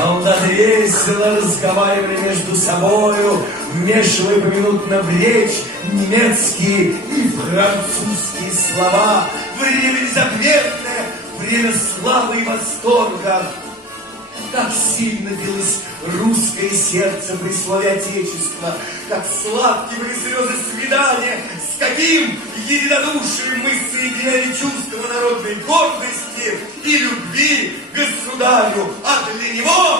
Солдаты весело разговаривали между собою, вмешивая поминутно в речь немецкие и французские слова. Время незабвенное, время славы и восторга. Как сильно билось русское сердце при слове Отечества, как сладки были слезы свидания, с каким единодушием мы соединяли чувства народной гордости и любви к государю, а для него